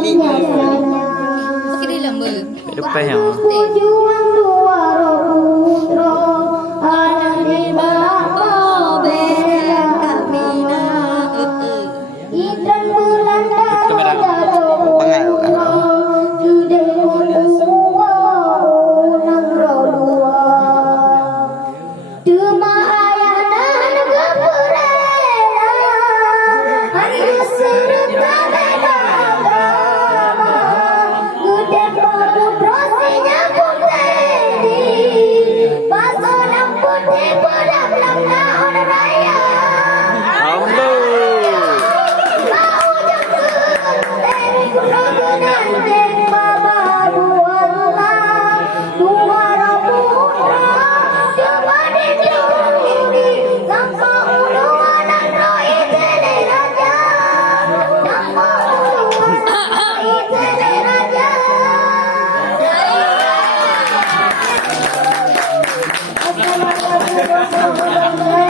suaminya saja. Oke di lembu. Depan yang Juang dua putra anak di bawah beda kamina. Ikan bulan dada dua sudah tua nang dua. Cuma ayah dan kepurela hanya serta beda agama. Gudeg baru prosinya putih, pasonan putih pada belakang raya. Ambo. Mau jemput kerugunan dek baba buatlah dua raputra coba dijunjungi sampo ulungan dan roi tele raja sampo ulungan dan roi tele raja. Assalamualaikum warahmatullahi wabarakatuh.